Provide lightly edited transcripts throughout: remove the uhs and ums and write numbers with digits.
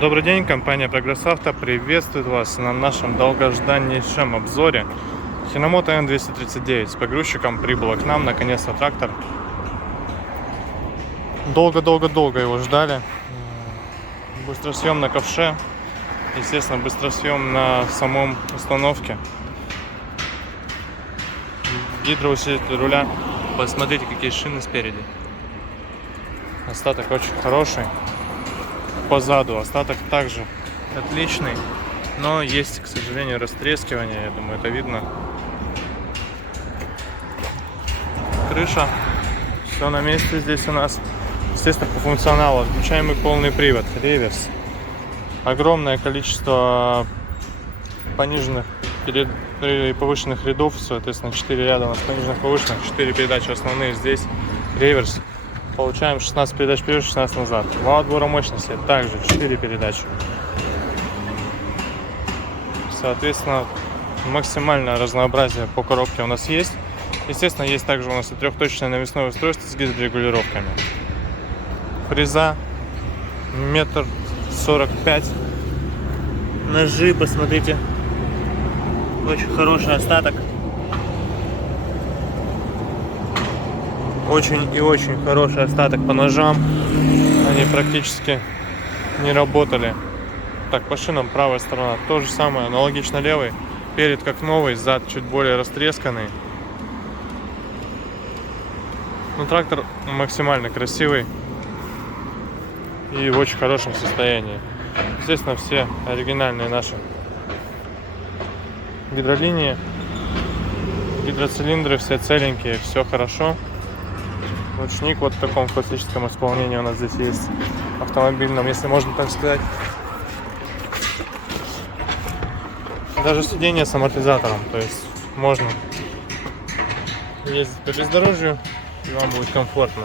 Добрый день, компания Прогресс Авто приветствует вас на нашем долгожданнейшем обзоре. Хиномото N239 с погрузчиком прибыла к нам, наконец-то трактор. Долго его ждали. Быстросъем на ковше, естественно, быстросъем на самом установке. Гидроусилитель руля. Посмотрите, какие шины спереди. Остаток очень хороший. Позаду остаток также отличный, но есть, к сожалению, растрескивание. Я думаю, это видно. Крыша, все на месте здесь у нас. Естественно, по функционалу включаемый полный привод, реверс. Огромное количество пониженных и повышенных рядов, соответственно 4 ряда у нас пониженных, повышенных, 4 передачи основные здесь, реверс. Получаем 16 передач вперед, 16 назад. Вал отбора мощности также 4 передачи. Соответственно, максимальное разнообразие по коробке у нас есть. Естественно, есть также у нас и трехточное навесное устройство с гидрорегулировками. Фреза 1,45 м. Ножи, посмотрите. Очень хороший остаток. Очень и очень хороший остаток по ножам. Они практически не работали. Так, по шинам правая сторона то же самое, аналогично левой. Перед как новый, зад чуть более растресканный. Но трактор максимально красивый и в очень хорошем состоянии. Естественно, все оригинальные наши гидролинии, гидроцилиндры все целенькие, все хорошо. Ручник вот в таком классическом исполнении у нас здесь есть, автомобильном, если можно так сказать. Даже сиденье с амортизатором, то есть можно ездить по бездорожью и вам будет комфортно.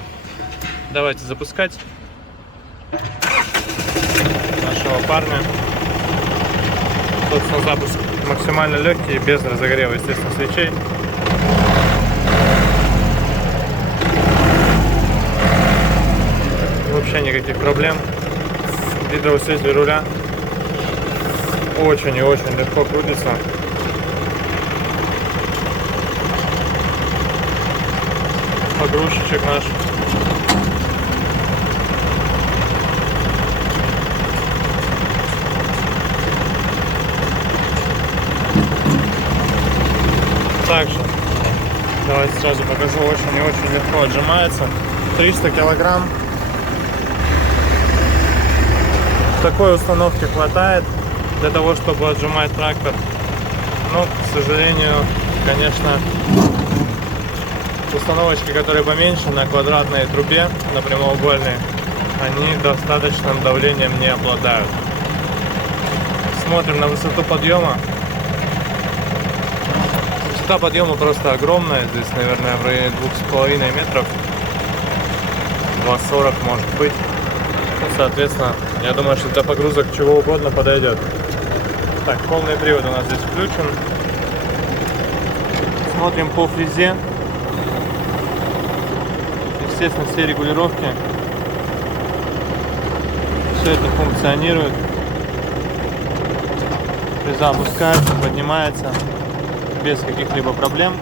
Давайте запускать нашего парня. Собственно, запуск максимально легкий, без разогрева, естественно, свечей. Вообще никаких проблем. Гидроусилитель руля очень и очень легко крутится. Погрузчик наш. Также давайте сразу покажу, очень и очень легко отжимается. 300 килограмм. Такой установки хватает для того, чтобы отжимать трактор. Но, к сожалению, конечно, установочки, которые поменьше, на квадратной трубе, на прямоугольной, они достаточным давлением не обладают. Смотрим на высоту подъема. Высота подъема просто огромная. Здесь, наверное, в районе 2,5 метров. 2,40 может быть. Соответственно, я думаю, что для погрузок чего угодно подойдет. Так, полный привод у нас здесь включен. Смотрим по фрезе. Естественно, все регулировки. Все это функционирует. Фреза опускается, поднимается без каких-либо проблем.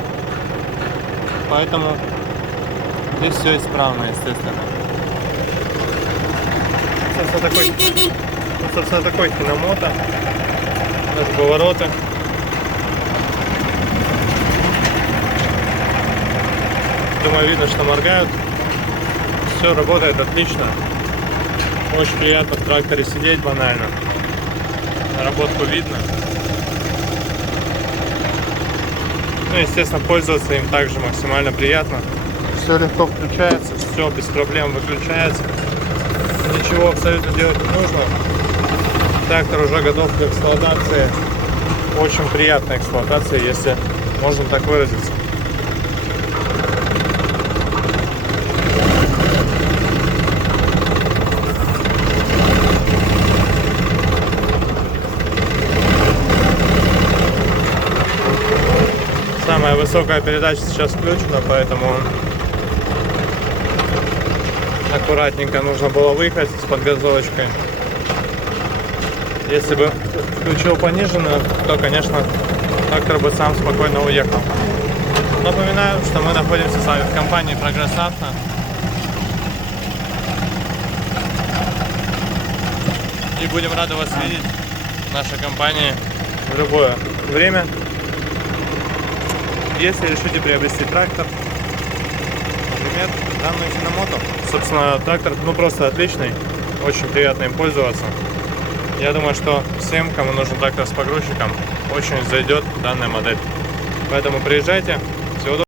Поэтому здесь все исправно, естественно. Собственно, такой Хиномото. Даже повороты. Думаю, видно, что моргают. Все работает отлично. Очень приятно в тракторе сидеть банально. Наработку видно. Ну, естественно, пользоваться им также максимально приятно. Все легко включается, все без проблем выключается. Ничего абсолютно делать не нужно. Трактор уже готов к эксплуатации. Очень приятная эксплуатация, если можно так выразиться. Самая высокая передача сейчас включена, поэтому аккуратненько нужно было выехать с подгазовочкой. Если бы включил пониженную, то, конечно, трактор бы сам спокойно уехал. Напоминаю, что мы находимся с вами в компании Прогресс Авто. И будем рады вас видеть в нашей компании в любое время. Если решите приобрести трактор, например, данную Синомото, собственно, трактор, ну, просто отличный, очень приятно им пользоваться. Я думаю, что всем, кому нужен трактор с погрузчиком, очень зайдет данная модель. Поэтому приезжайте. Всего доброго.